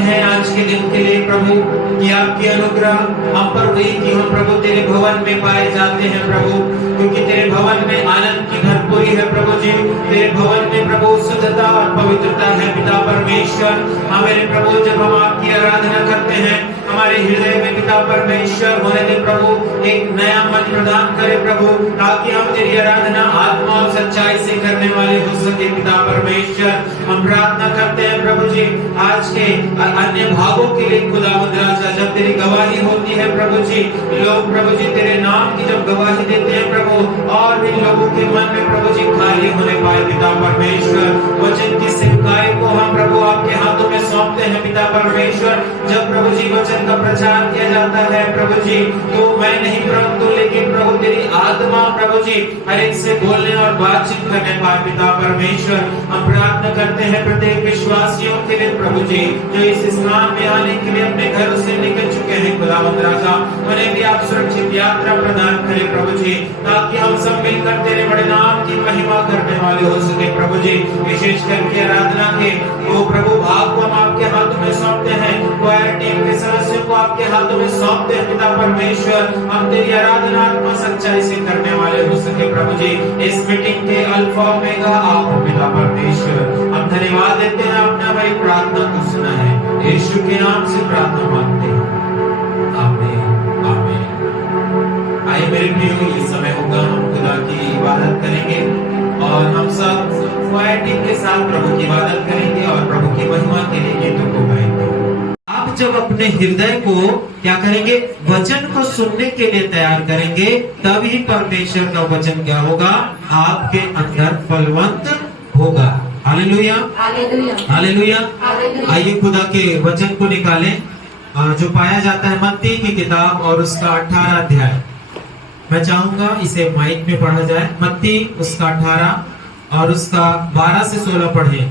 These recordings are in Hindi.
हैं आज के दिन के लिए प्रभु कि आपकी अनुग्रह हम पर हुई कि हम प्रभु तेरे भवन में पाए जाते हैं प्रभु, क्योंकि तेरे भवन में आनंद की भरपूरी है प्रभु जी। तेरे भवन में प्रभु शुद्धता और पवित्रता है पिता परमेश्वर। हमारे प्रभु जब हम आपकी आराधना करते हैं हमारे हृदय में पिता परमेश्वर होने दे प्रभु, एक नया मन प्रदान करे प्रभु, ताकि हम तेरी आराधना आत्मा और सच्चाई से करने वाले हो सके पिता परमेश्वर। हम प्रार्थना करते हैं प्रभु जी आज के अन्य भागों के लिए खुदावंद राजा, जब तेरी गवाही होती है प्रभु जी, लोग प्रभु जी तेरे नाम की जब गवाही देते हैं प्रभु, और भी लोगों के मन में प्रभु जी खाली होने पाए पिता परमेश्वर। वचन की सेवकाई को हम प्रभु आपके हाथों में सौंपते हैं पिता परमेश्वर। जब प्रभु जी वचन का प्रचार किया जाता है प्रभु जी, तो मैं नहीं परंतु लेकिन प्रभु तेरी आत्मा प्रभु जी हर एक से बोलने और बातचीत करने पाए पिता परमेश्वर। हम प्रार्थना करते हैं प्रत्येक विश्वासियों के लिए प्रभु जी, जो इस स्थान में आने के लिए अपने घरों से निकल चुके हैं खुदावंद राजा, उन्हें भी आप सुरक्षित यात्रा प्रदान करें प्रभु जी, ताकि हम सब मिलकर तेरे बड़े नाम की महिमा करने वाले हो सके प्रभु जी। विशेष करके आराधना के वो प्रभु भाग को हम आपके हाथों में सौंपते हैं, क्वायर टीम के सदस्यों को आपके हाथों में सौंपते हैं पिता परमेश्वर। हम तेरी आराधना आत्मा सच्चाई से करने वाले हो सके प्रभु जी। इस मीटिंग के अल्फा ओमेगा आप हो पिता परमेश्वर। हम धन्यवाद देते हैं, आपने हमारी प्रार्थना को सुना है, यीशु के नाम से प्रार्थना मांगते हैं, आमीन आमीन। आइए मेरे प्रियो, ये समय होगा हम खुदा की इबादत करेंगे और हम सब क्वायर टीम के साथ प्रभु की इबादत करेंगे और प्रभु की महिमा के लिए गीतों को गाएंगे। आप जब अपने हृदय को क्या करेंगे, वचन को सुनने के लिए तैयार करेंगे, तभी परमेश्वर का वचन क्या होगा, आपके अंदर फलवंत होगा। Hallelujah hallelujah. आइए खुदा के वचन को निकालें, जो पाया जाता है मत्ती की किताब और उसका 18 अध्याय। मैं चाहूंगा इसे माइक में पढ़ा जाए। मत्ती उसका 18 और उसका 12 से 16 पढ़े।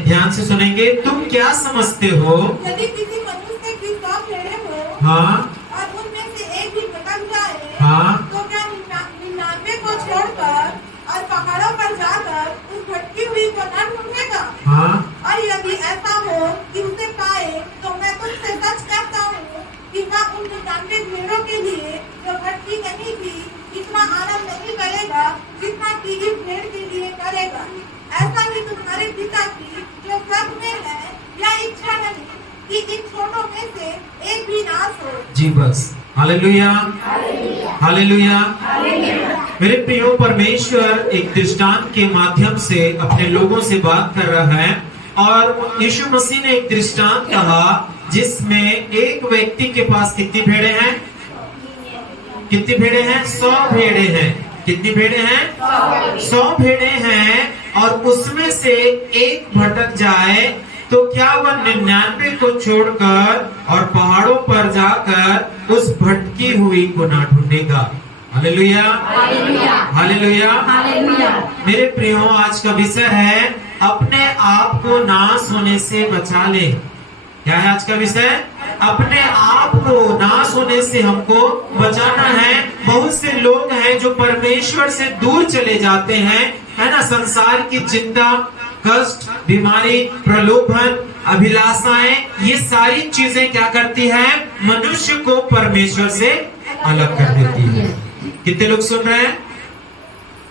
ध्यान से सुनेंगे। तुम क्या समझते हो, यदि किसी मनुष्य की 100 भेड़ें हो हाँ और उनमें से एक भी भटक जाए, हाँ तो क्या 99 को छोड़कर और पहाड़ों पर जाकर उस भटकी हुई को न ढूंढेगा? हाँ। और यदि ऐसा हो कि उसे पाए, तो मैं तुमसे सच कहता हूँ कि वह उन 99 भेड़ों के लिए जो भटकी नहीं थी इतना आनंद नहीं करेगा जितना कि इस भेड़ के लिए करेगा। ऐसा ही तुम्हारे पिता की जो स्वर्ग में है यह इच्छा नहीं कि इन छोटों में से एक भी नाश हो। जी बस। Hallelujah hallelujah. मेरे प्रियो, परमेश्वर एक दृष्टांत के माध्यम से अपने लोगों से बात कर रहा है, और यीशु मसीह ने एक दृष्टांत कहा जिसमें एक व्यक्ति के पास कितनी भेड़ें हैं, कितनी भेड़ें हैं, 100 भेड़ें हैं। कितनी भेड़ें हैं, 100 भेड़ें हैं, और उसमें से एक भटक जाए तो क्या वह 99 को छोड़कर और पहाड़ों पर जाकर उस भटकी हुई को ना ढूंढेगा? Hallelujah hallelujah hallelujah. मेरे प्रियो, आज का विषय है अपने आप को नाश होने से बचा ले। क्या है आज का विषय? अपने आप को नाश होने से हमको बचाना है। बहुत से लोग हैं जो परमेश्वर से दूर चले जाते हैं, है ना। संसार की चिंता, कष्ट, बीमारी, प्रलोभन, अभिलाषाएं, ये सारी चीजें क्या करती है, मनुष्य को परमेश्वर से अलग कर देती है। कितने लोग सुन रहे हैं?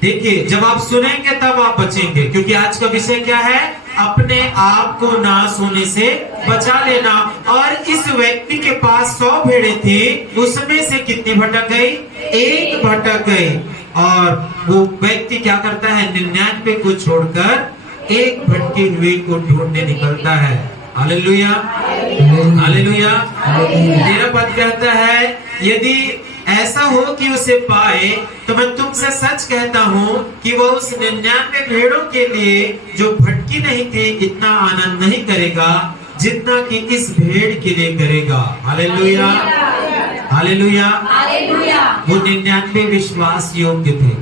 देखिए, जब आप सुनेंगे तब आप बचेंगे, क्योंकि आज का विषय क्या है, अपने आप को नाश होने से बचा लेना। और इस व्यक्ति के पास 100 भेड़ें थी, उसमें से कितनी भटक गई, एक भटक गई। और वो व्यक्ति क्या करता है, 99 को छोड़कर एक भटकी हुई को ढूंढने निकलता है। Hallelujah hallelujah. 13 पद कहता है, यदि ऐसा हो कि उसे पाए तो मैं तुमसे सच कहता हूँ कि वह उस 99 भेड़ों के लिए जो भटकी नहीं थी इतना आनंद नहीं करेगा जितना कि इस भेड़ के लिए करेगा। Hallelujah hallelujah. वो 99 विश्वास योग्य थे,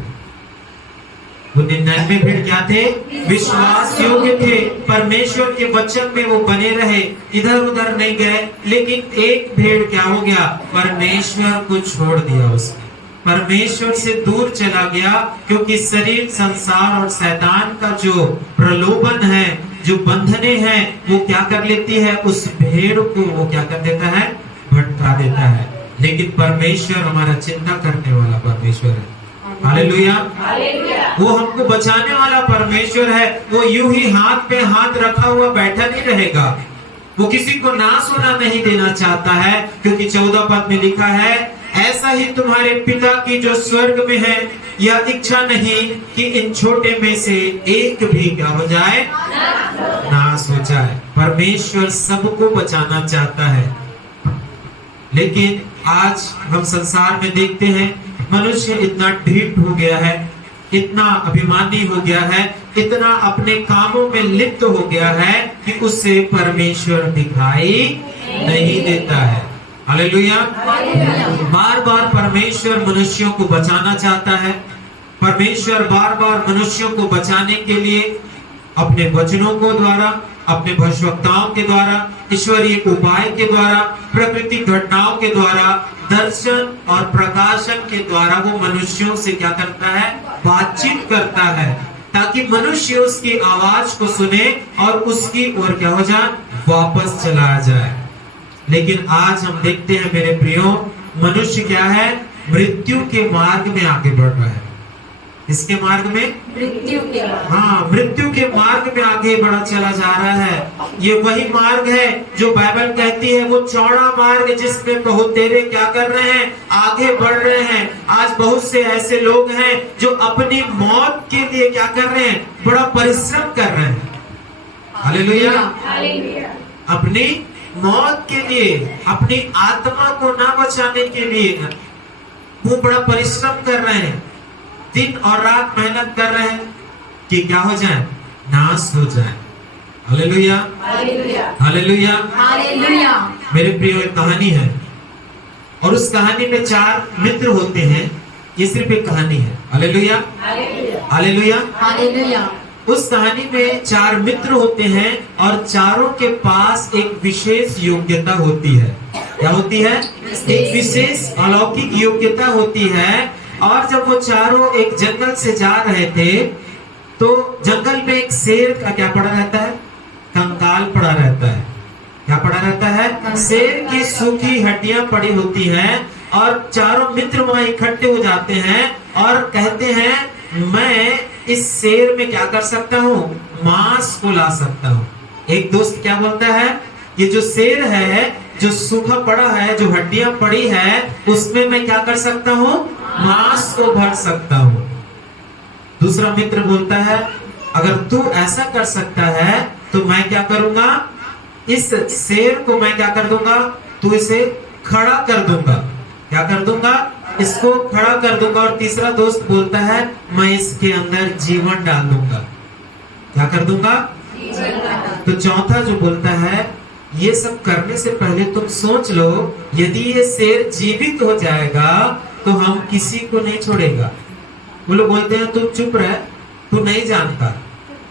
वो 99 भेड़ क्या थे? विश्वास योग्य थे, परमेश्वर के वचन में वो बने रहे, इधर उधर नहीं गए। लेकिन एक भेड़ क्या हो गया? परमेश्वर को छोड़ दिया, उसने परमेश्वर से दूर चला गया, क्योंकि शरीर, संसार और शैतान का जो प्रलोभन है, जो बंधने हैं, वो क्या कर लेती है? उस भेड़ को वो क्या कर देता है? भटका देता है। लेकिन परमेश्वर हमारा चिंता करने वाला परमेश्वर है। हालेलुया। वो हमको बचाने वाला परमेश्वर है। वो यूं ही हाथ पे हाथ रखा हुआ बैठा नहीं रहेगा। वो किसी को नाश होना नहीं देना चाहता है, क्योंकि 14 पद में लिखा है, ऐसा ही तुम्हारे पिता की जो स्वर्ग में है, यह इच्छा नहीं कि इन छोटे में से एक भी क्या हो जाए? नाश हो जाए। परमेश्वर सबको बचाना चाहता है। लेकिन आज हम संसार में देखते हैं, मनुष्य इतना ढीठ हो गया है, इतना अभिमानी हो गया है, इतना अपने कामों में लिप्त हो गया है कि उससे परमेश्वर दिखाई नहीं देता है। हालेलुया। बार बार परमेश्वर मनुष्यों को बचाना चाहता है। परमेश्वर बार बार मनुष्यों को बचाने के लिए अपने वचनों को द्वारा, अपने भविष्यवक्ताओं के द्वारा, ईश्वरीय उपाय के द्वारा, प्राकृतिक घटनाओं के द्वारा, दर्शन और प्रकाशन के द्वारा वो मनुष्यों से क्या करता है? बातचीत करता है, ताकि मनुष्य उसकी आवाज को सुने और उसकी ओर क्या हो जाए? वापस चला जाए। लेकिन आज हम देखते हैं मेरे प्रियो, मनुष्य क्या है? मृत्यु के मार्ग में आगे बढ़ रहा है। इसके मार्ग में? मृत्यु के मार्ग। हाँ, मृत्यु के मार्ग में आगे बढ़ा चला जा रहा है। ये वही मार्ग है जो बाइबल कहती है, वो चौड़ा मार्ग जिसमें बहुत तेरे क्या कर रहे हैं? आगे बढ़ रहे हैं। आज बहुत से ऐसे लोग हैं जो अपनी मौत के लिए क्या कर रहे हैं? बड़ा परिश्रम कर रहे हैं। हालेलुया। अपनी मौत के लिए, अपनी आत्मा को ना बचाने के लिए वो बड़ा परिश्रम कर रहे हैं, दिन और रात मेहनत कर रहे हैं कि क्या हो जाए? नाश हो जाए। हालेलुया। हालेलुया। हालेलुया। मेरे प्रियो, एक कहानी है और उस कहानी में 4 मित्र होते हैं। ये सिर्फ एक कहानी है। हालेलुया। हालेलुया। हालेलुया। उस कहानी में 4 मित्र होते हैं और चारों के पास एक विशेष योग्यता होती है। क्या होती है? एक विशेष अलौकिक योग्यता होती है। और जब वो चारों एक जंगल से जा रहे थे, तो जंगल में एक शेर का क्या पड़ा रहता है? कंकाल पड़ा रहता है। क्या पड़ा रहता है? शेर की सूखी हड्डियां पड़ी होती हैं। और चारों मित्र वहां इकट्ठे हो जाते हैं और कहते हैं, मैं इस शेर में क्या कर सकता हूँ? मांस को ला सकता हूँ। एक दोस्त क्या बोलता है, ये जो शेर है, जो सूखा पड़ा है, जो हड्डियां पड़ी है, उसमें मैं क्या कर सकता हूँ? मांस को भर सकता हूँ। दूसरा मित्र बोलता है, अगर तू ऐसा कर सकता है तो मैं क्या करूंगा? इस शेर को मैं क्या कर दूंगा? तू इसे खड़ा कर दूंगा। क्या कर दूंगा? इसको खड़ा कर दूंगा। और तीसरा दोस्त बोलता है, मैं इसके अंदर जीवन डाल दूंगा। क्या कर दूंगा? तो चौथा जो बोलता है, ये सब करने से पहले तुम सोच लो, यदि ये शेर जीवित हो जाएगा तो हम किसी को नहीं छोड़ेगा। वो लोग बोलते हैं, तू चुप रह, तू नहीं जानता,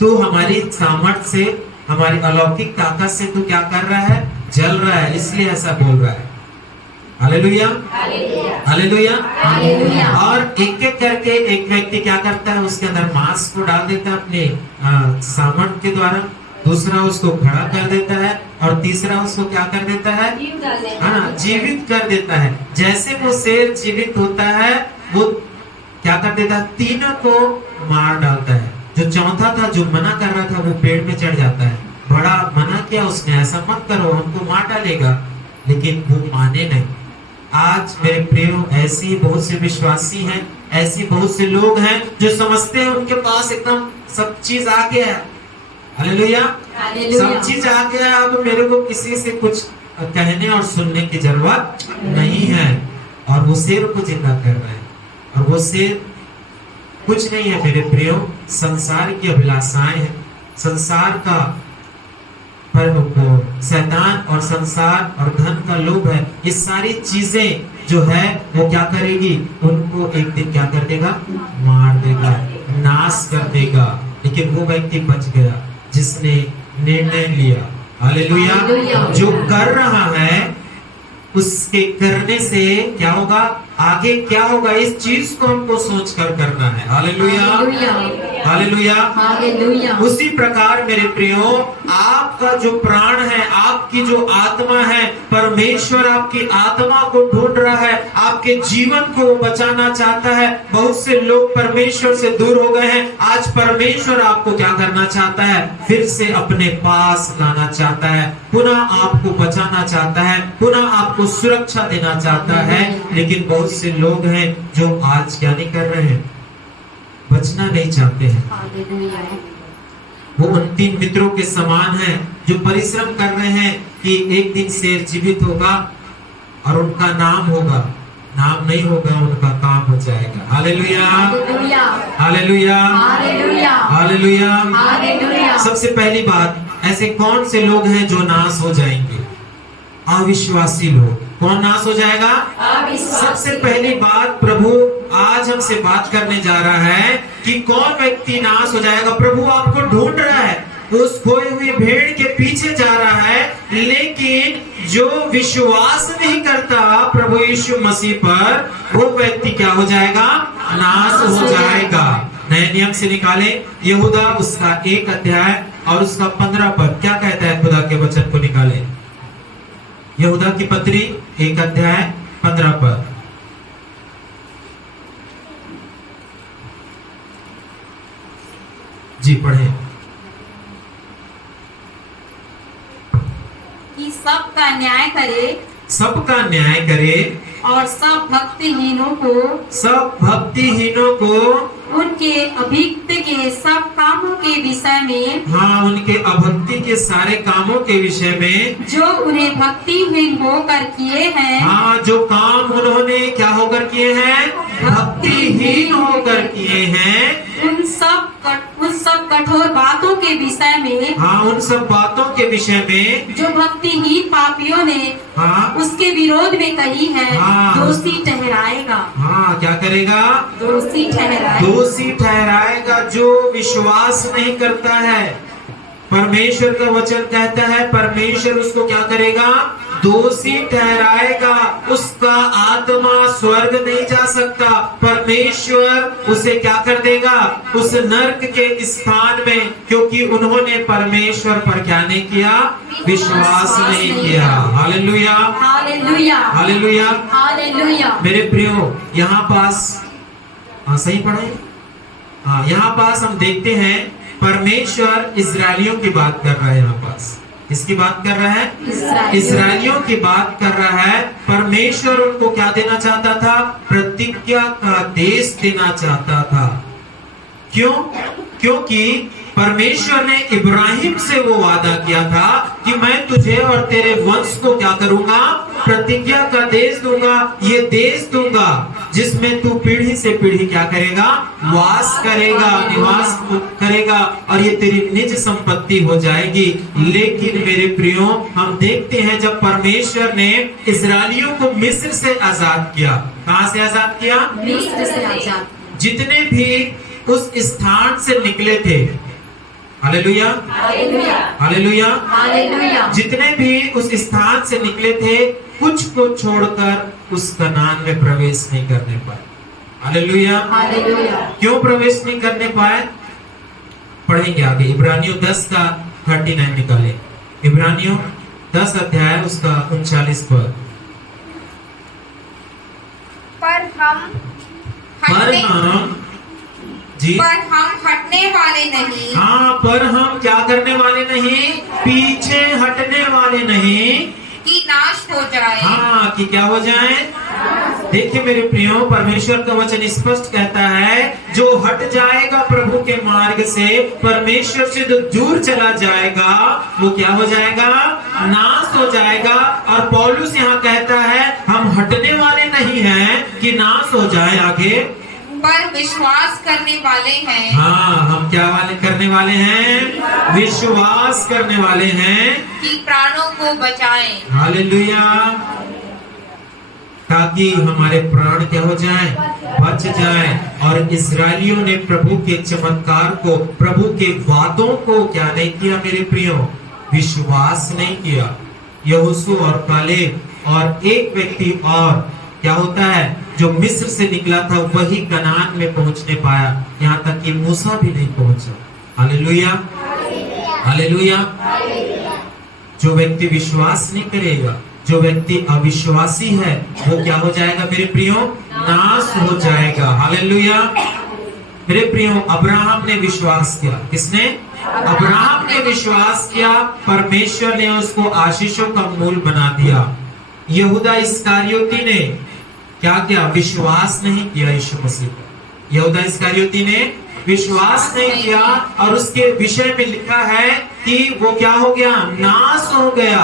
तू हमारी सामर्थ्य से, हमारी अलौकिक ताकत से तू क्या कर रहा है? जल रहा है, इसलिए ऐसा बोल रहा है। हालेलुया। हालेलुया। हालेलुया। और एक एक करके एक व्यक्ति क्या करता है? उसके अंदर मांस को डाल देता है अपने सामर्थ्य के द्वारा। दूसरा उसको खड़ा कर देता है और तीसरा उसको क्या कर देता है? हाँ, जीवित कर देता है। जैसे वो शेर जीवित होता है, वो क्या कर देता है? तीनों को मार डालता है। जो चौथा था, जो मना कर रहा था, वो पेड़ में चढ़ जाता है। बड़ा मना किया उसने, ऐसा मत करो, हमको मार डालेगा, लेकिन वो माने नहीं। आज मेरे प्रियो, ऐसी बहुत से विश्वासी हैं, ऐसी बहुत से लोग हैं जो समझते हैं उनके पास एकदम सब चीज आ गया है। हालेलुया। सब चीज आ गया, अब मेरे को किसी से कुछ कहने और सुनने की जरूरत नहीं है। और वो शेर को जिंदा कर रहे हैं। और वो शेर कुछ नहीं है मेरे प्रियो, संसार की अभिलाषाएं हैं, संसार का शैतान और संसार और धन का लोभ है। ये सारी चीजें जो है वो क्या करेगी? उनको एक दिन क्या कर देगा? मार देगा। नाश कर देगा, लेकिन वो व्यक्ति बच गया जिसने निर्णय लिया। हालेलुया। हालेलुया। जो कर रहा है उसके करने से क्या होगा, आगे क्या होगा, इस चीज को हमको सोच कर करना है। Hallelujah, hallelujah. हालेलुया। उसी प्रकार मेरे प्रियो, आपका जो प्राण है, आपकी जो आत्मा है, परमेश्वर आपकी आत्मा को ढूंढ रहा है, आपके जीवन को वो बचाना चाहता है। बहुत से लोग परमेश्वर से दूर हो गए हैं। आज परमेश्वर आपको क्या करना चाहता है, फिर से अपने पास लाना चाहता है, पुनः आपको बचाना चाहता है, पुनः आपको सुरक्षा देना चाहता है। लेकिन बहुत से लोग हैं जो आज क्या नहीं कर रहे हैं, बचना नहीं चाहते हैं। हालेलुया। वो उन 3 मित्रों के समान हैं जो परिश्रम कर रहे हैं कि एक दिन शेर जीवित होगा और उनका नाम होगा, नाम नहीं होगा, उनका काम हो जाएगा। Hallelujah, hallelujah. Hallelujah, hallelujah. Hallelujah. Hallelujah. सबसे पहली बात, ऐसे कौन से लोग हैं जो नाश हो जाएंगे? अविश्वासी लोग। कौन नाश हो जाएगा? सबसे पहली बात, प्रभु आज हमसे बात करने जा रहा है कि कौन व्यक्ति नाश हो जाएगा। प्रभु आपको ढूंढ रहा है, उस खोई हुई भेड़ के पीछे जा रहा है, लेकिन जो विश्वास नहीं करता प्रभु यीशु मसीह पर, वो व्यक्ति क्या हो जाएगा? नाश हो जाएगा। नए नियम से निकाले यहूदा उसका 1 अध्याय और उसका 15 पद क्या कहता है, खुदा के वचन को निकाले। यहूदा की पत्री 1 अध्याय 15 पद। जी पढ़े। कि सबका न्याय करे सबका न्याय करे और सब भक्तिहीनों को सब भक्तिहीनों को उनके अभिक्त के सब कामों के विषय में, हाँ, उनके अभक्ति के सारे कामों के विषय में, जो उन्हें भक्तिहीन होकर किए हैं, हाँ, जो काम उन्होंने क्या होकर किए हैं, भक्तिहीन होकर किए हैं, उन सब कठोर बातों के विषय में, हाँ, उन सब बातों के विषय में जो भक्तिहीन पापियों ने हाँ, उसके विरोध में कही है, हाँ। दोषी ठहराएगा। हाँ, क्या करेगा? दोषी ठहराएगा। दोषी ठहराएगा। जो विश्वास नहीं करता है, परमेश्वर का वचन कहता है परमेश्वर उसको क्या करेगा? दोषी ठहराएगा। उसका आत्मा स्वर्ग नहीं जा सकता। परमेश्वर उसे क्या कर देगा? उस नरक के स्थान में, क्योंकि उन्होंने परमेश्वर पर क्या नहीं किया? विश्वास नहीं किया। Hallelujah, hallelujah. हालेलुया। हालेलुया। मेरे प्रियो, यहाँ पास, हाँ सही पढ़े, हाँ, यहाँ पास हम देखते हैं परमेश्वर इजरायलियों की बात कर रहा है। यहाँ पास किसकी बात कर रहा है? इजरायलियों की बात कर रहा है। परमेश्वर उनको क्या देना चाहता था? प्रतिज्ञा का देश देना चाहता था। क्यों? क्योंकि परमेश्वर ने इब्राहिम से वो वादा किया था कि मैं तुझे और तेरे वंश को क्या करूंगा? प्रतिज्ञा का देश दूंगा। ये देश दूंगा जिसमें तू पीढ़ी से पीढ़ी क्या करेगा? वास करेगा, निवास करेगा, और ये तेरी निज संपत्ति हो जाएगी। लेकिन मेरे प्रियो, हम देखते हैं जब परमेश्वर ने इजरायलियों को मिस्र से आजाद किया, कहां से आजाद किया? मिस्र से आजाद। जितने भी उस स्थान से निकले थे, हालेलुया, हालेलुया। Hallelujah, hallelujah. जितने भी उस स्थान से निकले थे, कुछ को छोड़कर उस कनान में प्रवेश नहीं करने पाए। हालेलुया। हालेलुया। क्यों प्रवेश नहीं करने पाए? पढ़ेंगे आगे। इब्रानियों 10 का 39 निकाले। इब्रानियों 10 अध्याय उसका 39 पद। पर हम जी, पर हम हटने वाले नहीं। हाँ, पर हम क्या करने वाले नहीं? पीछे हटने वाले नहीं, कि नाश हो जाए। हाँ, कि क्या हो जाए? देखिए मेरे प्रियो, परमेश्वर का वचन स्पष्ट कहता है, जो हट जाएगा प्रभु के मार्ग से, परमेश्वर से जो दूर चला जाएगा, वो क्या हो जाएगा? नाश हो जाएगा। और पौलुस यहाँ कहता है, हम हटने वाले नहीं हैं कि नाश हो जाए आगे, पर विश्वास करने वाले हैं। हाँ, हम क्या वाले करने वाले हैं? विश्वास करने वाले हैं कि प्राणों को बचाएं। हालेलुया। ताकि हमारे प्राण क्या हो जाएं, बच जाएं। और इस्राएलियों ने प्रभु के चमत्कार को, प्रभु के वादों को क्या नहीं किया मेरे प्रियो, विश्वास नहीं किया। यहोशू और कालेब और एक व्यक्ति और क्या होता है जो मिस्र से निकला था, वही कनान में पहुंचने पाया, यहाँ तक कि मूसा भी नहीं पहुंचा। Hallelujah, hallelujah. जो व्यक्ति विश्वास नहीं करेगा, जो व्यक्ति अविश्वासी है, वो क्या हो जाएगा मेरे प्रियो, नाश हो जाएगा। हालेलुया। मेरे प्रियो, अब्राहम ने विश्वास किया। किसने? अब्राहम ने विश्वास किया, परमेश्वर ने उसको आशीषों का मूल बना दिया। यहूदा इस्करियोती ने क्या किया? विश्वास नहीं किया यीशु मसीह पर। यहूदा इस्करियोती ने विश्वास नहीं किया और उसके विषय में लिखा है कि वो क्या हो गया? नाश हो गया।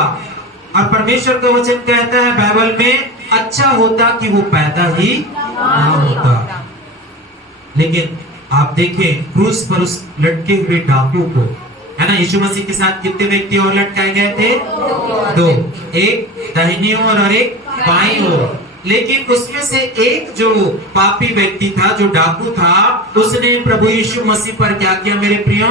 और परमेश्वर का वचन कहता है बाइबल में, अच्छा होता कि वो पैदा ही ना होता। लेकिन आप देखें क्रूस पर उस लटके हुए डाकू को, है ना, यीशु मसीह के साथ कितने व्यक्ति और लटकाए गए थे? दो, एक दाहिनी ओर और एक बाईं ओर। लेकिन उसमें से एक जो पापी व्यक्ति था, जो डाकू था, उसने प्रभु यीशु मसीह पर क्या किया मेरे प्रियो?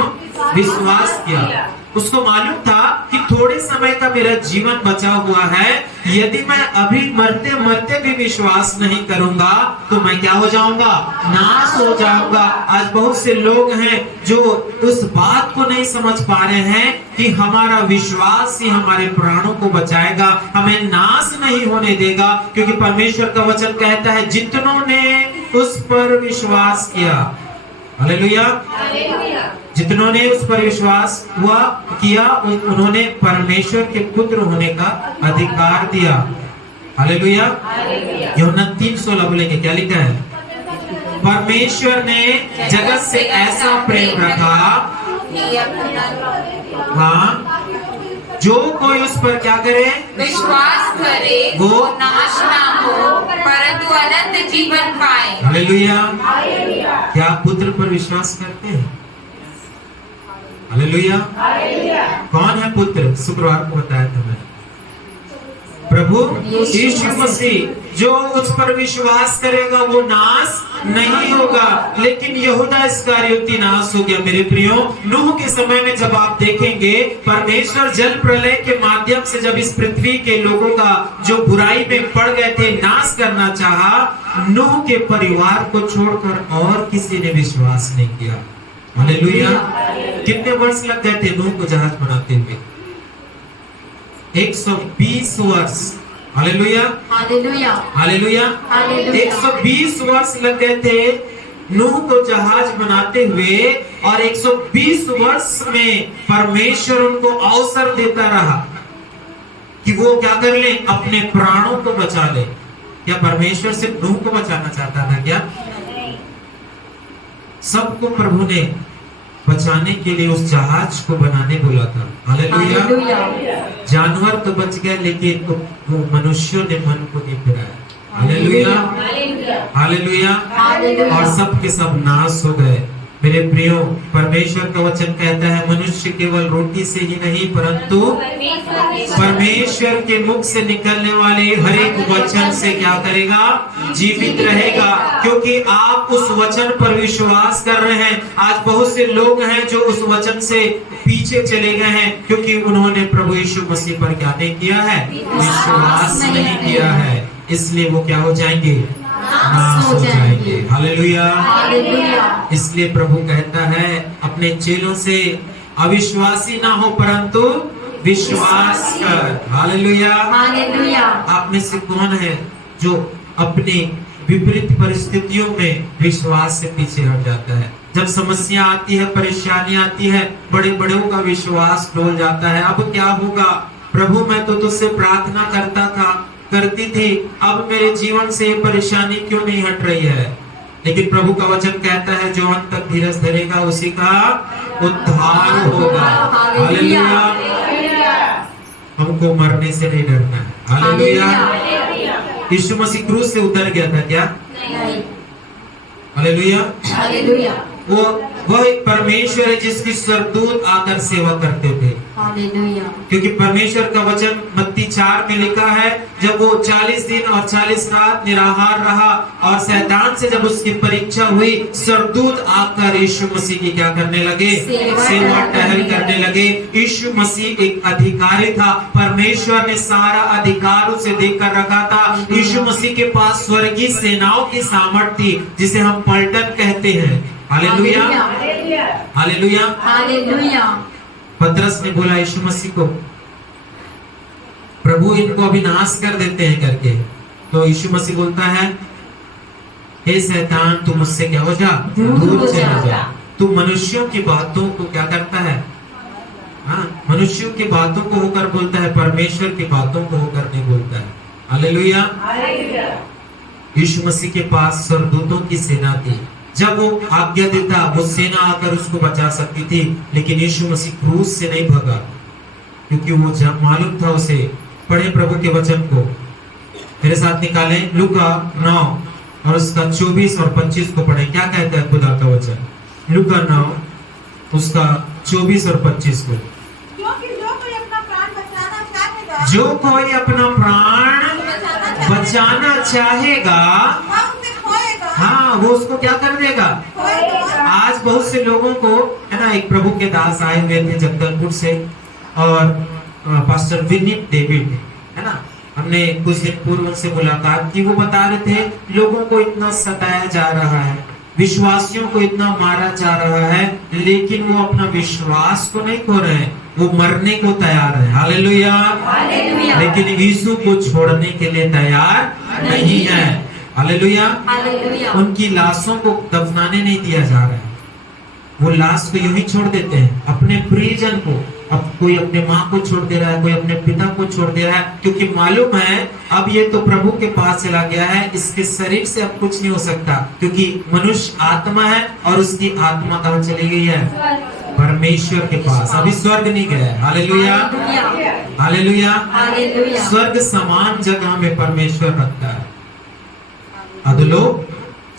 विश्वास किया। उसको मालूम था कि थोड़े समय का मेरा जीवन बचा हुआ है, यदि मैं अभी मरते मरते भी विश्वास नहीं करूंगा तो मैं क्या हो जाऊंगा? नाश हो जाऊंगा। आज बहुत से लोग हैं जो उस बात को नहीं समझ पा रहे हैं कि हमारा विश्वास ही हमारे प्राणों को बचाएगा, हमें नाश नहीं होने देगा। क्योंकि परमेश्वर का वचन कहता है, जितनों ने उस पर विश्वास किया, हालेलुया, जितनों ने उस पर विश्वास किया, उन्होंने परमेश्वर के पुत्र होने का अधिकार दिया। हालेलुया। यूहन्ना 3:16 बोलेंगे, क्या लिखा है? परमेश्वर ने जगत से ऐसा प्रेम रखा, हाँ, जो कोई उस पर क्या करे? विश्वास करे, वो नाश ना हो परंतु अनंत जीवन पाए। हालेलुया। क्या आप पुत्र पर विश्वास करते हैं? हालेलुया। कौन है पुत्र? शुक्रवार को बताया था मैंने, प्रभु यीशु मसीह। जो उस पर विश्वास करेगा वो नाश नहीं होगा। लेकिन यहूदा इस्करियोती नाश हो गया मेरे प्रियो। नूह के समय में जब आप देखेंगे, परमेश्वर जल प्रलय के माध्यम से जब इस पृथ्वी के लोगों का जो बुराई में पड़ गए थे, नाश करना चाहा, नूह के परिवार को छोड़कर और किसी ने विश्वास नहीं किया। हालेलुया। कितने वर्ष लग गए थे नूह को जहाज बनाते हुए? 120 वर्ष। Hallelujah, hallelujah, hallelujah. 120 वर्ष लग गए थे नूह को जहाज बनाते हुए, और 120 वर्ष में परमेश्वर उनको अवसर देता रहा कि वो क्या कर ले? अपने प्राणों को बचा ले। क्या परमेश्वर सिर्फ नूह को बचाना चाहता था क्या? सबको प्रभु ने बचाने के लिए उस जहाज को बनाने बोला था। हालेलुया। जानवर तो बच गए, लेकिन वो मनुष्यों ने मन को नहीं फिराया। Hallelujah, hallelujah. और सब के सब नाश हो गए मेरे प्रियो। परमेश्वर का वचन कहता है, मनुष्य केवल रोटी से ही नहीं परंतु परमेश्वर के मुख से निकलने वाले हर एक वचन से क्या करेगा? जीवित रहेगा। क्योंकि आप उस वचन पर विश्वास कर रहे हैं। आज बहुत से लोग हैं जो उस वचन से पीछे चले गए हैं, क्योंकि उन्होंने प्रभु यीशु मसीह पर क्या नहीं किया है? विश्वास नहीं किया है। इसलिए वो क्या हो जाएंगे? नाश हो जाएंगे। हालेलुया। इसलिए प्रभु कहता है अपने चेलों से, अविश्वासी ना हो परंतु विश्वास कर। Hallelujah, hallelujah. आप में से कौन है जो अपनी विपरीत परिस्थितियों में विश्वास से पीछे हट जाता है? जब समस्या आती है, परेशानी आती है, बड़े बड़ों का विश्वास डोल जाता है। अब क्या होगा? प्रभु मैं तो तुझसे प्रार्थना करती थी, अब मेरे जीवन से ये परेशानी क्यों नहीं हट रही है? लेकिन प्रभु का वचन कहता है, जो अंत तक धीरज धरेगा उसी का उद्धार होगा। हालेलुया। हमको मरने से नहीं डरना है। हालेलुया। यीशु मसीह क्रूस से उतर गया था क्या? Hallelujah, hallelujah. वो वह परमेश्वर है जिसकी स्वर्गदूत आकर सेवा करते थे। हालेलुया। क्योंकि परमेश्वर का वचन मत्ती 4 में लिखा है, जब वो 40 दिन और 40 रात निराहार रहा और शैतान से जब उसकी परीक्षा हुई, सरदूत आकर यीशु मसीह की क्या करने लगे? सेवा टहल करने लगे। यीशु मसीह एक अधिकारी था, परमेश्वर ने सारा अधिकार उसे देकर रखा था। यीशु मसीह के पास स्वर्गीय सेनाओं की सामर्थ थी, जिसे हम पलटन कहते हैं। Hallelujah, hallelujah, hallelujah. पतरस ने बोला यीशु मसीह को, प्रभु इनको अभी नाश कर देते हैं करके। तो यीशु मसीह बोलता है, हे शैतान, तू मुझसे क्या हो जा? दूर चला जा। तू मनुष्यों की बातों को क्या करता है? हाँ, मनुष्यों की बातों को होकर बोलता है, परमेश्वर की बातों को होकर नहीं बोलता है। हालेलुया। यीशु मसीह के पास स्वर्गदूतों की सेना थी। जब वो आज्ञा देता, वो सेना आकर उसको बचा सकती थी, लेकिन यीशु मसीह क्रूस से नहीं भगा, क्योंकि वो मालूम था उसे। पढ़े प्रभु के वचन को, मेरे साथ निकालें लूका 9 और उसका 24 और 25 को पढ़े। क्या कहता है खुदा का वचन? लूका 9 उसका 24 और 25 को। क्योंकि जो कोई अपना प्राण बचाना चाहेगा, जो कोई अपना प्राण बचाना चाहेगा, वह उसे खोएगा। हाँ, वो उसको क्या कर देगा? खोएगा। आज बहुत से लोगों को है ना, एक प्रभु के दास आए हुए थे जगदलपुर से, और पास्टर विनीत डेविड है ना, हमने कुछ दिन पूर्व उनसे मुलाकात की। वो बता रहे थे, लोगों को इतना सताया जा रहा है, विश्वासियों को इतना मारा जा रहा है, लेकिन वो अपना विश्वास को नहीं खो रहे हैं, वो मरने को तैयार है। Hallelujah, hallelujah. लेकिन यीशु को छोड़ने के लिए तैयार नहीं है। हालेलुया। हालेलुया। उनकी लाशों को दफनाने नहीं दिया जा रहा है, वो लाश को यूं ही छोड़ देते हैं अपने प्रियजन को। अब कोई अपने माँ को छोड़ दे रहा है, कोई अपने पिता को छोड़ दे रहा है, क्योंकि मालूम है अब ये तो प्रभु के पास चला गया है, इसके शरीर से अब कुछ नहीं हो सकता, क्योंकि मनुष्य आत्मा है और उसकी आत्मा कहाँ चली गई है? परमेश्वर के पास, अभी स्वर्ग नहीं गया है। Hallelujah, hallelujah. हालेलुया। स्वर्ग समान जगह में परमेश्वर रखता है, अधोलोक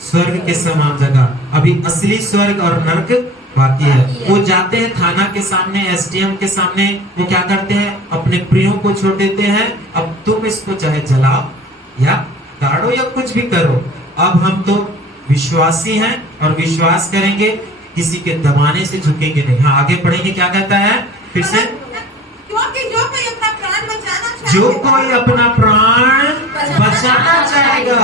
स्वर्ग के समान जगह। अभी असली स्वर्ग और नरक बाकी है। वो जाते हैं थाना के सामने, एसडीएम के सामने, वो क्या करते हैं? अपने प्रियों को छोड़ देते हैं, अब तुम इसको चाहे जलाओ या गाड़ो या कुछ भी करो, अब हम तो विश्वासी हैं और विश्वास करेंगे, किसी के दबाने से झुकेंगे नहीं। हाँ, आगे पढ़ेंगे, क्या कहता है फिर से? क्योंकि जो कोई अपना प्राण बचाना जो चाहेगा, कोई अपना प्राण बचाना चाहेगा,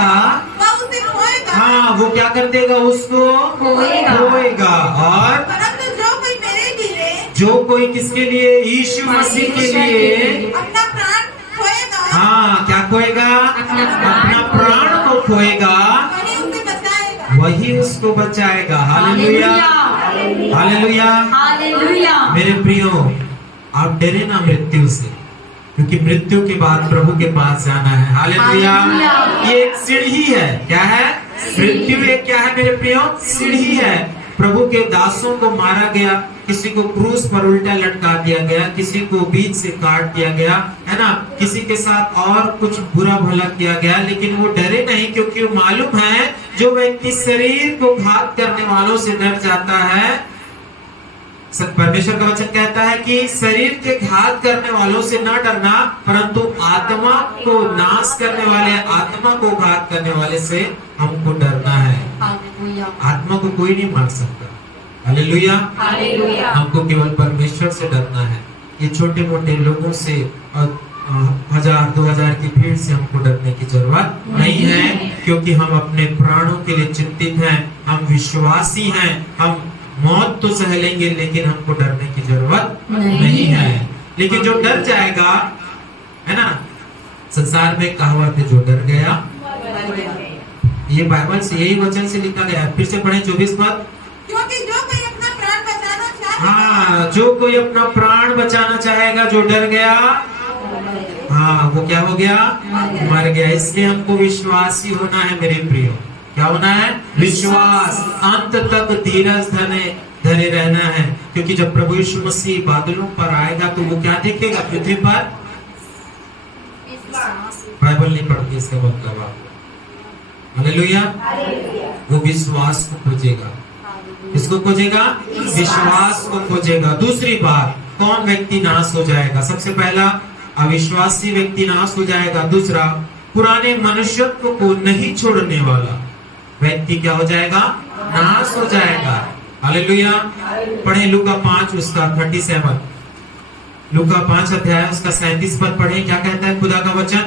वह उसे खोएगा। हाँ, वो क्या कर देगा? उसको खोएगा। खोएगा। और परंतु जो कोई मेरे लिए, जो कोई किसके लिए? यीशु मसीह के लिए अपना प्राण खोएगा, हाँ, क्या खोएगा? अपना प्राण को खोएगा, वही उसे बचाएगा। वही उसको बचाएगा। Hallelujah, hallelujah. हालेलुया। मेरे प्रियो, आप डरे ना मृत्यु से, क्योंकि मृत्यु के बाद प्रभु के पास जाना है। हालेलुया। हालेलुया। ये एक सीढ़ी है। क्या है? मृत्यु एक क्या है मेरे प्रियो? सीढ़ी है। प्रभु के दासों को मारा गया, किसी को क्रूस पर उल्टा लटका दिया गया, किसी को बीच से काट दिया गया, है ना, किसी के साथ और कुछ बुरा भला किया गया, लेकिन वो डरे नहीं, क्योंकि वो मालूम है जो व्यक्ति शरीर को घात करने वालों से डर जाता है, परमेश्वर का वचन कहता है कि शरीर के घात करने वालों से न डरना, परंतु आत्मा को नाश करने वाले, आत्मा को घात करने वाले से हमको डरना है। हालेलुया। आत्मा को कोई नहीं मार सकता। हालेलुया। हालेलुया। हमको केवल परमेश्वर से डरना है। ये छोटे मोटे लोगों से और 1000-2000 की भीड़ से हमको डरने की जरूरत नहीं है, क्योंकि हम अपने प्राणों के लिए चिंतित हैं, हम विश्वासी हैं। हम मौत तो सह लेंगे, लेकिन हमको डरने की जरूरत नहीं है। लेकिन जो डर जाएगा, है ना, संसार में कहावत है, जो डर गया, ये बाइबल से, यही वचन से लिखा गया है। फिर से पढ़ें 24 पद। क्योंकि जो कोई अपना प्राण बचाना चाहेगा, हाँ, जो कोई अपना प्राण बचाना चाहेगा, जो डर गया, हाँ, वो क्या हो गया? मर गया। इसलिए हमको विश्वासी होना है मेरे प्रियो। क्या होना है? विश्वास। अंत तक धीरज धरे रहना है, क्योंकि जब प्रभु यीशु मसीह बादलों पर आएगा तो वो क्या देखेगा पृथ्वी पर? बाइबल नहीं पढ़ती, इसका मतलब आप, हालेलुया, वो विश्वास को खोजेगा। किसको खोजेगा? विश्वास को खोजेगा। दूसरी बात, कौन व्यक्ति नाश हो जाएगा? सबसे पहला अविश्वासी व्यक्ति नाश हो जाएगा। दूसरा, पुराने मनुष्यत्व को नहीं छोड़ने वाला व्यक्ति क्या हो जाएगा? नाश हो जाएगा। हालेलुया। पढ़े लूका 5 उसका 37, लूका 5 अध्याय उसका 37 पद पढ़े। क्या कहता है खुदा का वचन?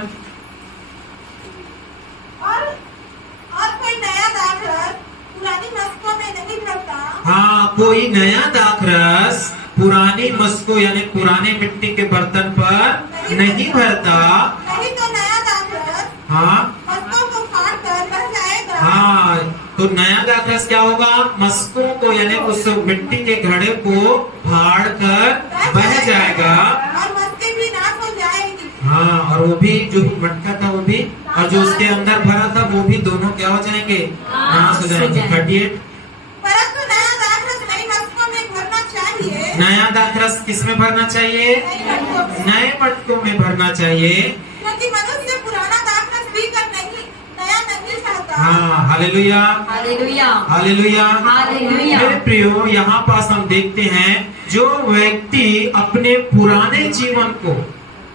और कोई नया दाखरस पुरानी मस्कों में नहीं भरता। हाँ, कोई नया दाखरस पुरानी मस्कों यानी पुराने मिट्टी के बर्तन पर नहीं भरता। नहीं तो नया दाखरस हाँ मस्कों को फाड़ कर बह जाएगा। हाँ, तो नया दाखरस क्या होगा? मस्कों को यानी उस मिट्टी के घड़े को फाड़ कर बह जाएगा। और मस्कें भी नाश हो जाएगी। हाँ, और वो भी जो मटका था वो भी, और जो उसके अंदर भरा था वो भी, दोनों क्या हो जाएंगे? नाश हो जाएंगे। 38, परंतु नया दाखरस नई मस्कों में भरना चाहिए। नया दाखरस किस में भरना चाहिए? नए मटकों में भरना चाहिए। क्योंकि मनुष्य पुराना दाखरस पीकर नहीं नया नहीं चाहता। हाँ, हालेलुया, हालेलुया, हालेलुया। हालेलुया। मेरे प्रियो, यहाँ पास हम देखते हैं जो व्यक्ति अपने पुराने जीवन को,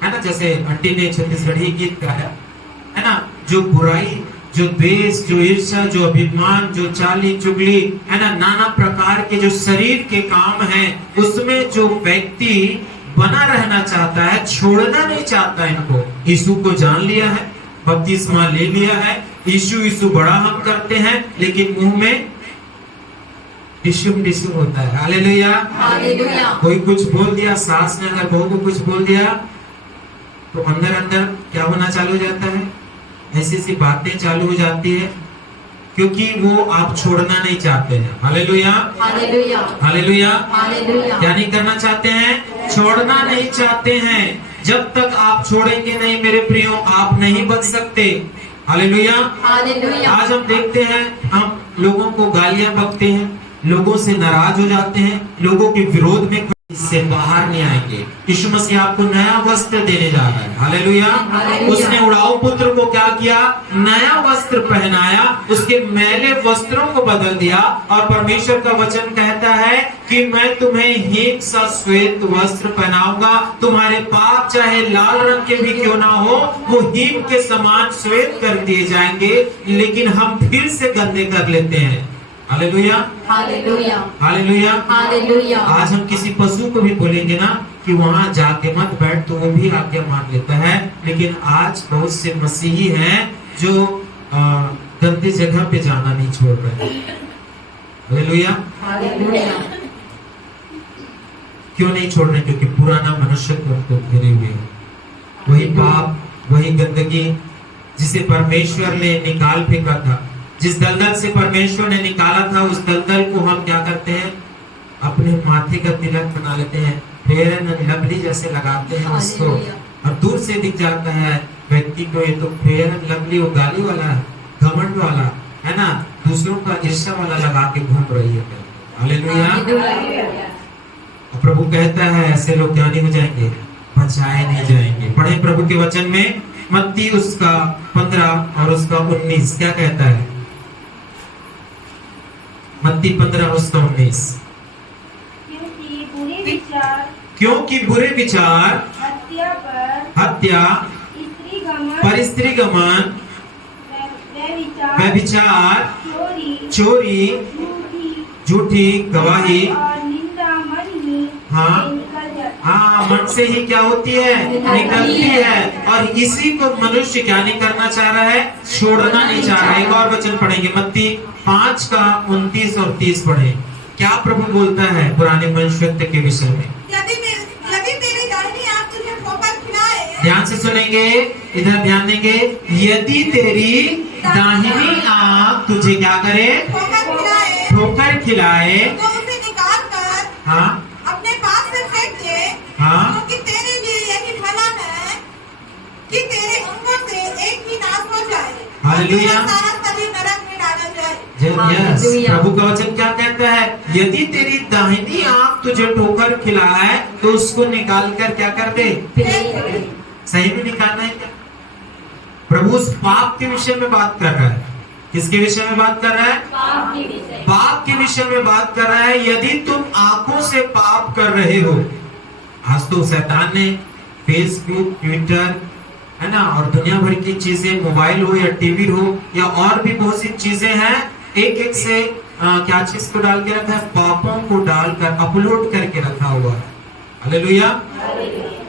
है ना, जैसे आंटी ने छत्तीसगढ़ी गीत गाया है ना, जो बुराई, जो द्वेष, जो ईर्ष्या, जो अभिमान, जो चाली चुगली, है ना, नाना प्रकार के जो शरीर के काम हैं, उसमें जो व्यक्ति बना रहना चाहता है, छोड़ना नहीं चाहता इनको। यीशु को जान लिया है, बपतिस्मा ले लिया है, यीशु यीशु बड़ा हम करते हैं, लेकिन मुंह में डिशुम डिशुम होता है। Hallelujah, hallelujah. कोई कुछ बोल दिया, सास ने अगर बहू को कुछ बोल दिया तो अंदर अंदर क्या होना चालू हो जाता है? ऐसी ऐसी बातें चालू हो जाती है, क्योंकि वो आप छोड़ना नहीं चाहते हैं। Hallelujah, hallelujah, hallelujah. हालेलुया। क्या नहीं करना चाहते हैं? छोड़ना नहीं चाहते हैं। जब तक आप छोड़ेंगे नहीं मेरे प्रियो, आप नहीं बच सकते। Hallelujah, hallelujah. आज हम देखते हैं, हम लोगों को गालियां बकते हैं, लोगों से नाराज हो जाते हैं, लोगों के विरोध में इससे बाहर नहीं आएंगे। यीशु मसीह आपको नया वस्त्र देने जा रहा है। हालेलुया। हालेलुया। उसने उड़ाऊ पुत्र को क्या किया? नया वस्त्र पहनाया, उसके मैले वस्त्रों को बदल दिया। और परमेश्वर का वचन कहता है कि मैं तुम्हें हीन सा श्वेत वस्त्र पहनाऊंगा। तुम्हारे पाप चाहे लाल रंग के भी क्यों ना हो, वो हीन के समान श्वेत कर दिए जाएंगे। लेकिन हम फिर से गंदे कर लेते हैं। Hallelujah, hallelujah, hallelujah. हालेलुया। आज हम किसी पशु को भी बोलेंगे ना कि वहां जाके मत बैठ, तो वो भी आज्ञा मान लेता है। लेकिन आज बहुत से मसीही हैं जो गंदी जगह पे जाना नहीं छोड़ रहे। Hallelujah, hallelujah. क्यों नहीं छोड़ रहे? क्योंकि पुराना मनुष्य को घेरे हुए है, वही पाप, वही गंदगी जिसे परमेश्वर ने निकाल फेंका था। जिस दलदल से परमेश्वर ने निकाला था, उस दलदल को हम क्या करते हैं? अपने माथे का तिलक बना लेते हैं, फेयर एंड लवली जैसे लगाते हैं उसको, और दूर से दिख जाता है व्यक्ति को ये तो फेयर एंड लवली, वो गाली वाला है, घमंड वाला है ना, दूसरों का ईर्ष्या वाला लगा के घूम रही है। हालेलुया। और प्रभु कहता है ऐसे लोग ज्ञानी हो जाएंगे, बचाए नहीं जाएंगे। पढ़े प्रभु के वचन में मत्ती उसका 15 और उसका 19 क्या कहता है? मत्ती 15 उसका 19। क्योंकि बुरे विचार हत्या, परस्त्रीगमन, व्यभिचार, चोरी, झूठी गवाही, हाँ, मन से ही क्या होती है? निकलती है। और इसी को मनुष्य क्या नहीं करना चाह रहा है? छोड़ना नहीं चाह रहा है। एक और वचन पढ़ेंगे, मत्ती 5 का 29 और 30 पढ़े। क्या प्रभु बोलता है पुराने मनुष्यत्व के विषय में? यदि तेरी दाहिनी आंख तुझे ठोकर खिलाए, ध्यान से सुनेंगे, इधर ध्यान देंगे। यदि तेरी दाहिनी आंख तुझे क्या करे? ठोकर खिलाए, तो उसे निकाल कर हाँ, अपने पास से फेंक दे। हाँ। क्योंकि तेरे लिए यही भला है कि तेरे अंगों से एक ही नाश हो जाए, हालेलुया। और तेरा सारा शरीर नरक में डाला जाए। Yes, hallelujah. प्रभु का वचन क्या कहता है? यदि तेरी दाहिनी आंख तुझे ठोकर खिलाए तो उसको निकाल कर क्या कर दे? सही में निकालना है क्या? प्रभु उस पाप के विषय में बात कर रहा है। किसके विषय में बात कर रहा है? पाप के विषय में बात कर रहा है। यदि तुम आंखों से पाप कर रहे हो, आज तो शैतान ने फेसबुक, ट्विटर, है ना, और दुनिया भर की चीजें, मोबाइल हो या टीवी हो या और भी बहुत सी चीजें हैं, एक एक से क्या चीज को डाल के रखा है, पापों को डालकर अपलोड करके रखा हुआ है। हालेलुया।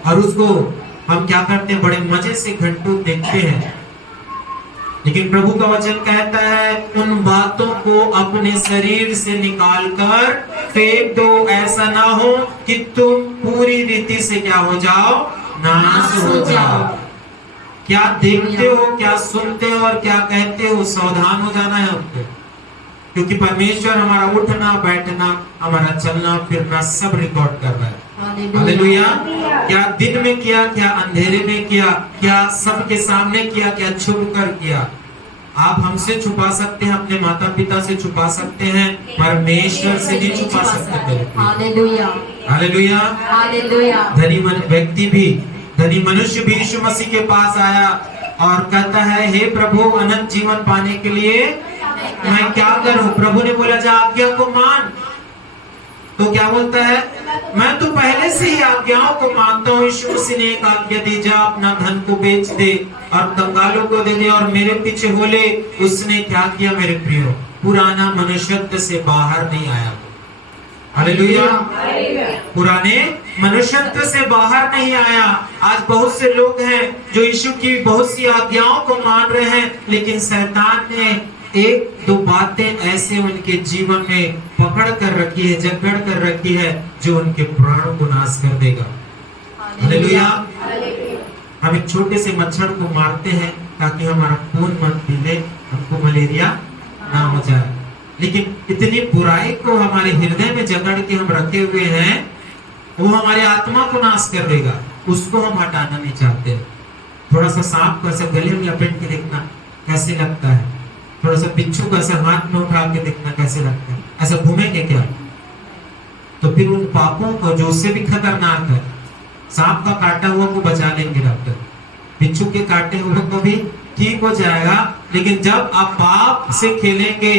और उसको हम क्या करते हैं, बड़े मजे से घंटों देखते हैं। लेकिन प्रभु का वचन कहता है उन बातों को अपने शरीर से निकालकर फेंक दो, ऐसा ना हो कि तुम पूरी रीति से क्या हो जाओ, नाश हो जाओ। क्या देखते हो, क्या सुनते हो और क्या कहते हो, सावधान हो जाना है हमको, क्योंकि परमेश्वर हमारा उठना बैठना, हमारा चलना फिरना सब रिकॉर्ड कर रहा है। हालेलुया। क्या दिन में किया, क्या अंधेरे में किया, क्या सबके सामने किया, क्या छुप कर किया। आप हमसे छुपा सकते हैं, अपने माता पिता से छुपा सकते हैं, परमेश्वर से नहीं छुपा सकते। Hallelujah, hallelujah, hallelujah. धनी मनुष्य भी यीशु मसीह के पास आया और कहता है, हे प्रभु, अनंत जीवन पाने के लिए मैं क्या करूं। प्रभु ने बोला, जा आज्ञा को मान। तो क्या बोलता है, मैं तो पहले से ही आज्ञाओं को मानता हूँ। यीशु मसीह ने एक आज्ञा दी, जा अपना धन को बेच दे और कंगालों को दे दे और मेरे पीछे हो ले। उसने क्या किया मेरे प्रियो, पुराना मनुष्यत्व से बाहर नहीं आया। हालेलुया। पुराने मनुष्यत्व से बाहर नहीं आया। आज बहुत से लोग हैं जो यीशु की बहुत सी आज्ञाओं को मान रहे हैं, लेकिन शैतान ने एक दो बातें ऐसे उनके जीवन में पकड़ कर रखी है, जकड़ कर रखी है, जो उनके प्राणों को नाश कर देगा। हालेलुया। हम एक छोटे से मच्छर को मारते हैं ताकि हमारा खून मत पीले, हमको मलेरिया ना हो जाए, लेकिन इतनी बुराई को हमारे हृदय में जकड़ के हम रखे हुए हैं, वो हमारी आत्मा को नाश कर देगा। उसको हम हटाना नहीं चाहते। थोड़ा सा सांप को ऐसे गले में लपेट के देखना कैसे लगता है, थोड़ा सा बिच्छू को ऐसे हाथ में उठा के देखना कैसे लगता है, ऐसा घूमेंगे क्या? तो फिर उन पापों को, जो उससे भी खतरनाक है, सांप का काटा हुआ को बचा लेंगे डॉक्टर, बिच्छू के काटे हुए को भी ठीक हो जाएगा, लेकिन जब आप पाप से खेलेंगे,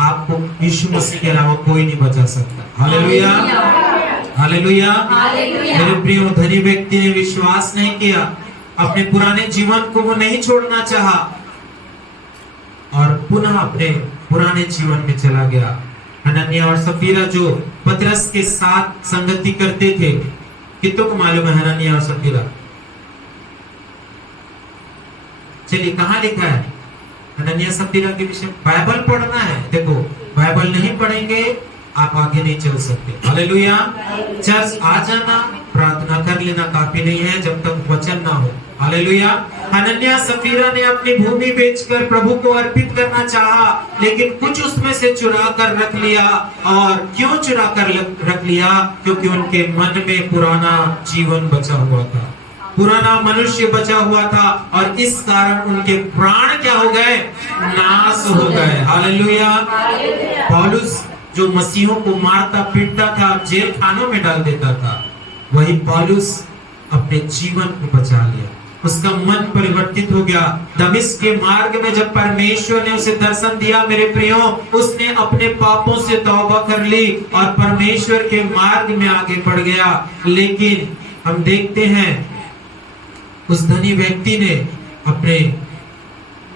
आपको यीशु मसीह के अलावा कोई नहीं बचा सकता। Hallelujah, hallelujah. मेरे प्रिय, धनी व्यक्ति ने विश्वास नहीं किया, अपने पुराने जीवन को वो नहीं छोड़ना चाहा और पुनः अपने पुराने जीवन में चला गया। हनन्याह और सफीरा जो पतरस के साथ संगति करते थे, कितनों को मालूम है हनन्याह और सफीरा? चलिए, कहाँ लिखा है हनन्याह सफीरा के विषय? बाइबल पढ़ना है। देखो, बाइबल नहीं पढ़ेंगे आप आगे नहीं चल सकते। हालेलुया। चर्च आ जाना, प्रार्थना कर लेना काफी नहीं है जब तक वचन ना हो। हालेलुया। हनन्याह सफीरा ने अपनी भूमि बेचकर प्रभु को अर्पित करना चाहा, लेकिन कुछ उसमें से चुरा कर रख लिया। और क्यों चुरा कर रख लिया? क्योंकि उनके मन में पुराना जीवन बचा हुआ था, पुराना मनुष्य बचा हुआ था, और इस कारण उनके प्राण क्या हो गए? नाश हो गए। हालेलुया। पौलुस जो मसीहों को मारता पीटता था, जेल खानों में डाल देता था, वही पौलुस अपने जीवन को बचा लिया। उसका मन परिवर्तित हो गया। दमिश्क के मार्ग में जब परमेश्वर ने उसे दर्शन दिया, मेरे प्रियो, उसने अपने पापों से तौबा कर ली और परमेश्वर के मार्ग में आगे बढ़ गया। लेकिन हम देखते हैं उस धनी व्यक्ति ने अपने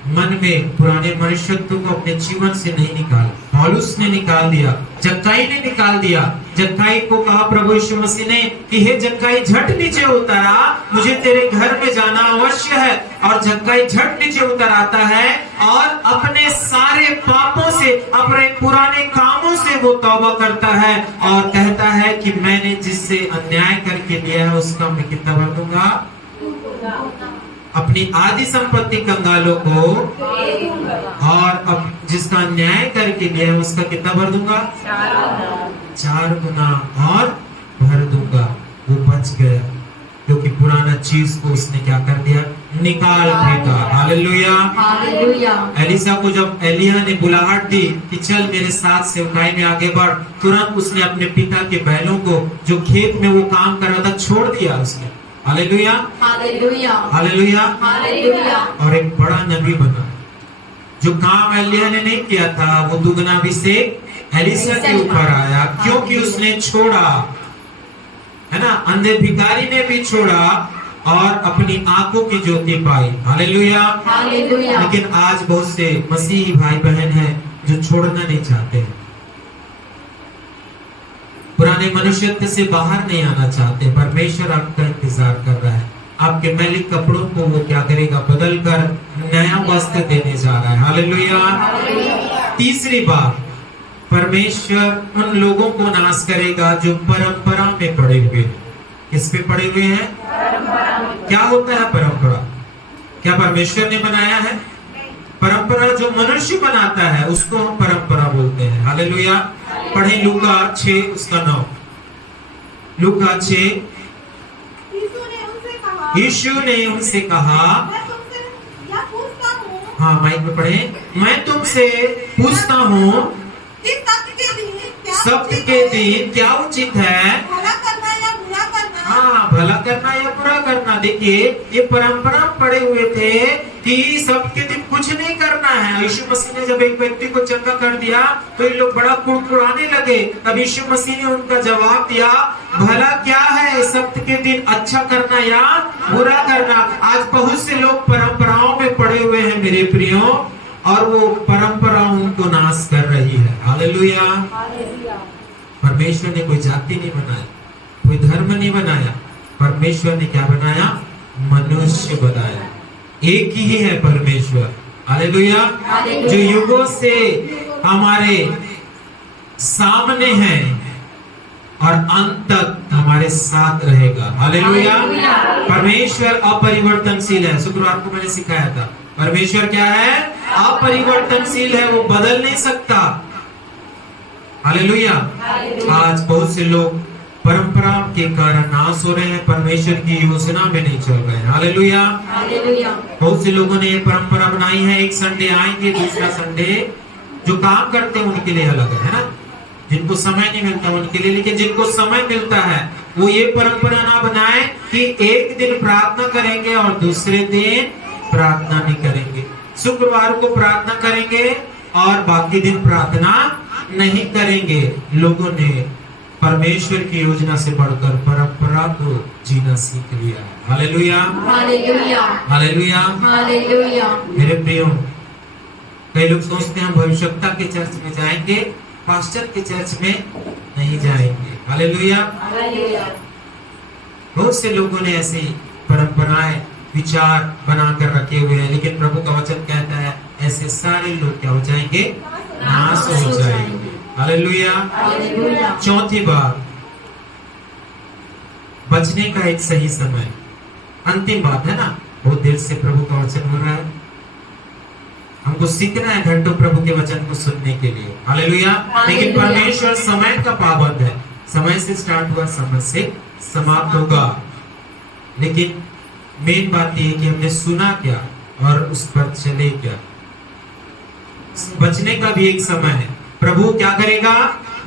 मन में पुराने मनुष्यत्व को अपने जीवन से नहीं निकाला। पौलुस ने निकाल दिया, जक्काई ने निकाल दिया। जक्काई को कहा प्रभु यीशु मसीह ने कि हे जक्काई, झट नीचे उतर आ, मुझे तेरे घर में जाना अवश्य है। और जक्काई झट नीचे उतर आता है और अपने सारे पापों से, अपने पुराने कामों से वो तौबा करता है और कहता है कि मैंने जिससे अन्याय करके लिया है उसका मैं कितना भर दूंगा? अपनी आदि संपत्ति कंगालों को, और अब जिसका न्याय करके लिया है उसका कितना भर दूंगा? 4 गुना और भर दूंगा। वो बच गया क्योंकि पुराना चीज को उसने क्या कर दिया? निकाल फेंका। Hallelujah, hallelujah. एलिसा को जब एलिया ने बुलाहट दी कि चल मेरे साथ सेवकाई में आगे बढ़, तुरंत उसने अपने पिता के बैलों को, जो खेत में वो काम कर रहा था, छोड़ दिया उसने। Hallelujah, hallelujah, hallelujah, hallelujah. और एक बड़ा नबी बना। जो काम एलिया ने नहीं किया था, वो दुगना अभिषेक एलिसा के ऊपर आया, क्योंकि उसने छोड़ा। है ना, अंधे भिखारी ने भी छोड़ा और अपनी आंखों की ज्योति पाई। हालेलुया। हालेलुया। लेकिन आज बहुत से मसीही भाई बहन हैं जो छोड़ना नहीं चाहते हैं, पुराने मनुष्यत्व से बाहर नहीं आना चाहते। परमेश्वर आपका इंतजार कर रहा है, आपके मैले कपड़ों को वो क्या करेगा, बदल कर नया वस्त्र देने जा रहा है। हालेलुया। तीसरी बात, परमेश्वर उन लोगों को नाश करेगा जो परंपरा में पड़े हुए हैं। किस पे पड़े हुए हैं? क्या होता है परंपरा? क्या परमेश्वर ने बनाया है? परंपरा जो मनुष्य बनाता है उसको हम परंपरा बोलते हैं। हालेलुया। पढ़े लूका 6 उसका 9। लूका 6। यीशु ने उनसे कहा, मैं तुमसे यह पूछता हूँ, हाँ माइक में पढ़े, मैं तुमसे पूछता हूँ कि सत्य के दिन क्या सत्य उचित के है? दिन क्या उचित है? भला करना या बुरा करना? हाँ, भला करना या बुरा करना। देखिए ये परंपरा पड़े हुए थे कि सबके दिन कुछ नहीं करना है। यीशु मसीह ने जब एक व्यक्ति को चंगा कर दिया तो ये लोग बड़ा कुड़कुड़ाने लगे। तब यीशु मसीह ने उनका जवाब दिया, भला क्या है सत्य के दिन, अच्छा करना या बुरा करना। आज बहुत से लोग परंपराओं में पड़े हुए हैं मेरे प्रियो, और वो परंपराओं को नाश कर रही है। हालेलुया। परमेश्वर ने कोई जाति नहीं बनाया, कोई धर्म नहीं बनाया, परमेश्वर ने क्या बनाया? मनुष्य बनाया। एक ही है परमेश्वर। हालेलुया। जो युगों से हमारे सामने है और अंत तक हमारे साथ रहेगा। हालेलुया। परमेश्वर अपरिवर्तनशील है। शुक्रवार को मैंने सिखाया था, परमेश्वर क्या है? अपरिवर्तनशील है, वो बदल नहीं सकता। हालेलुया। आज बहुत से लोग परंपरा के कारण नाश हो रहे हैं, परमेश्वर की योजना में नहीं चल रहे हैं। हालेलुया। बहुत से लोगों ने ये परंपरा बनाई है, एक संडे आएंगे, दूसरा संडे जो काम करते हैं उनके लिए अलग है ना, जिनको समय नहीं मिलता उनके लिए। लेकिन जिनको समय मिलता है वो ये परंपरा ना बनाए कि एक दिन प्रार्थना करेंगे और दूसरे दिन प्रार्थना नहीं करेंगे। शुक्रवार को प्रार्थना करेंगे और बाकी दिन प्रार्थना नहीं करेंगे। लोगों ने परमेश्वर की योजना से बढ़कर परंपरा को जीना सीख लिया है। हालेलुया। हालेलुया। हालेलुया। हालेलुया। मेरे प्रियो, कई लोग सोचते हैं हम भविष्यता के चर्च में जाएंगे, पास्टर के चर्च में नहीं जाएंगे। हालेलुया। बहुत से लोगों ने ऐसी परंपराएं, विचार बनाकर रखे हुए हैं, लेकिन प्रभु का वचन कहता है ऐसे सारे लोग क्या हो जाएंगे? नाश हो जाएंगे। हालेलुया। चौथी बात, बचने का एक सही समय। अंतिम बात है ना, बहुत देर से प्रभु का वचन हो रहा है, हमको सीखना है घंटों प्रभु के वचन को सुनने के लिए। हालेलुया। लेकिन परमेश्वर समय का पाबंद है, समय से स्टार्ट हुआ समय से समाप्त होगा। लेकिन मेन बात यह है कि हमने सुना क्या और उस पर चले क्या। बचने का भी एक समय है। प्रभु क्या करेगा?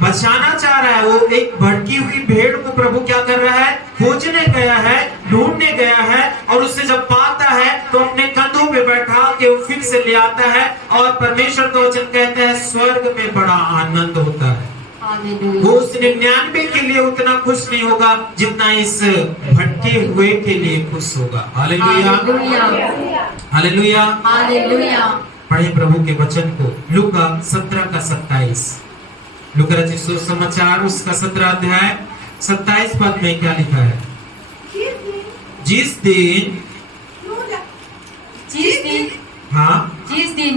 बचाना चाह रहा है। वो एक भटकी हुई भेड़ को प्रभु क्या कर रहा है? खोजने गया है, ढूंढने गया है, और उससे जब पाता है तो अपने कंधों पे बैठा के वो फिर से ले आता है। और परमेश्वर का वचन कहता है स्वर्ग में बड़ा आनंद होता है। वो उस 99 के लिए उतना खुश नहीं होगा जितना इस भटके हुए के लिए खुश होगा। हालेलुया। हालेलुया। हालेलुया। पढ़े प्रभु के वचन को, लूका 17 का 27। लूका रचित सुसमाचार उसका 17 अध्याय 27 पद में क्या लिखा है? जिस दिन हाँ, जिस दिन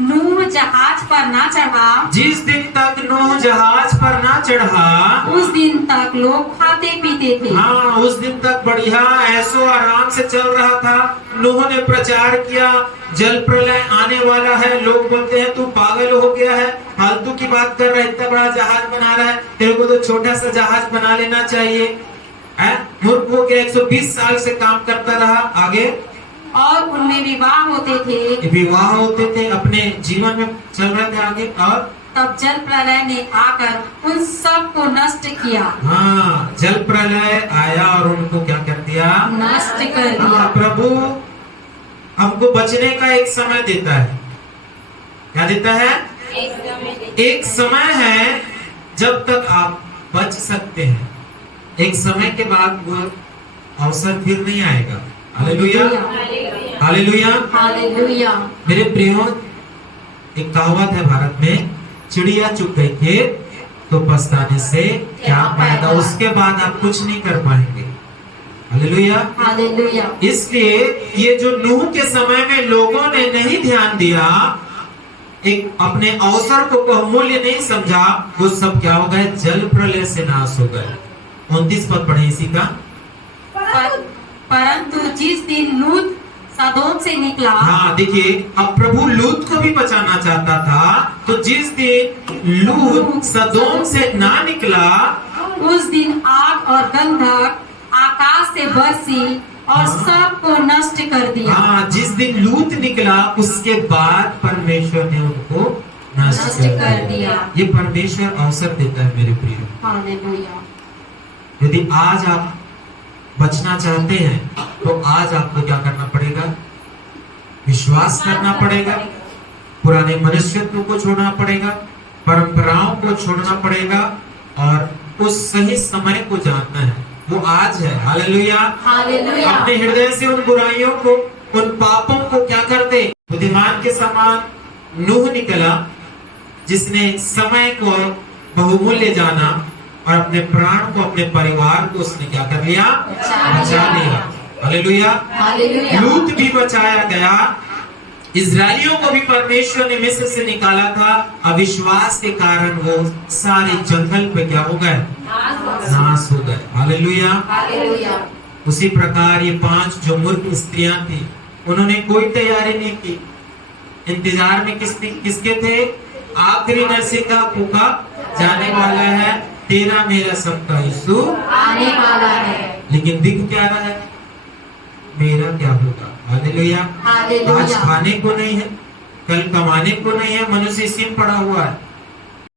नूह जहाज पर ना चढ़ा, जिस दिन तक नूह जहाज पर ना चढ़ा, उस दिन तक लोग खाते पीते थे। हाँ, उस दिन तक बढ़िया ऐसो आराम से चल रहा था। नूह ने प्रचार किया जल प्रलय आने वाला है। लोग बोलते हैं तू पागल हो गया है, फालतू की बात कर रहा है, इतना बड़ा जहाज बना रहा है, तेरे को तो छोटा सा जहाज बना लेना चाहिए। मूर्ख हो गया, 120 साल से काम करता रहा। आगे, और उनमें विवाह होते थे, विवाह होते थे, अपने जीवन में चल रहे थे आगे। और तब जल प्रलय ने आकर उन सब को नष्ट किया। हाँ, जल प्रलय आया और उनको क्या कर दिया? नष्ट कर दिया। हाँ, प्रभु हमको बचने का एक समय देता है। क्या देता है? एक समय है जब तक आप बच सकते हैं। एक समय के बाद वो अवसर फिर नहीं आएगा। Hallelujah, hallelujah. हालेलुया। मेरे प्रियो, एक कहावत है भारत में, चिड़िया चुग गई खेत तो पछताने से क्या फायदा। उसके बाद आप कुछ नहीं कर पाएंगे। Hallelujah, hallelujah. इसलिए ये जो नूह के समय में लोगों ने नहीं ध्यान दिया, एक अपने अवसर को बहुमूल्य नहीं समझा, वो सब क्या हो गए, जल प्रलय से नाश हो गए। 29 पद पढ़े इसी का। परंतु जिस दिन लूत सदोम से निकला, हाँ देखिए, अब प्रभु लूत को भी बचाना चाहता था, तो जिस दिन लूत सदोम से ना निकला, उस दिन आग और गंधक आकाश से बरसी और सबको नष्ट कर दिया। हाँ, जिस दिन लूत निकला उसके बाद परमेश्वर ने उनको नष्ट कर दिया। ये परमेश्वर अवसर देता है मेरे प्रिय। हालेलुया। यदि आज आप बचना चाहते हैं तो आज आपको क्या करना पड़ेगा, विश्वास करना पड़ेगा, पुराने मनुष्यत्व को छोड़ना पड़ेगा, परंपराओं को छोड़ना पड़ेगा और उस सही समय को जानना है, वो आज है। Hallelujah, hallelujah. अपने हृदय से उन बुराइयों को, उन पापों को क्या कर दे। बुद्धिमान के समान नूह निकला, जिसने समय को बहुमूल्य जाना और अपने प्राण को, अपने परिवार को उसने क्या कर लिया, बचा लिया। Hallelujah, hallelujah. लूत भी बचाया गया। इजरायलियों को भी परमेश्वर ने मिस्र से निकाला था, अविश्वास के कारण वो सारे जंगल पे क्या हो गए, नाश हो गए। Hallelujah, hallelujah. उसी प्रकार ये 5 जो मूर्ख स्त्रियां थी, उन्होंने कोई तैयारी नहीं की, इंतजार में किसके थे, आखिरी नरसिंह का फूका जाने वाला है, तेरा मेरा सबका यीशु आने वाला है। लेकिन दिख क्या रहा है, मेरा क्या होगा। Hallelujah, hallelujah. आज खाने को नहीं है, कल कमाने को नहीं है, मनुष्य इसी में पड़ा हुआ है।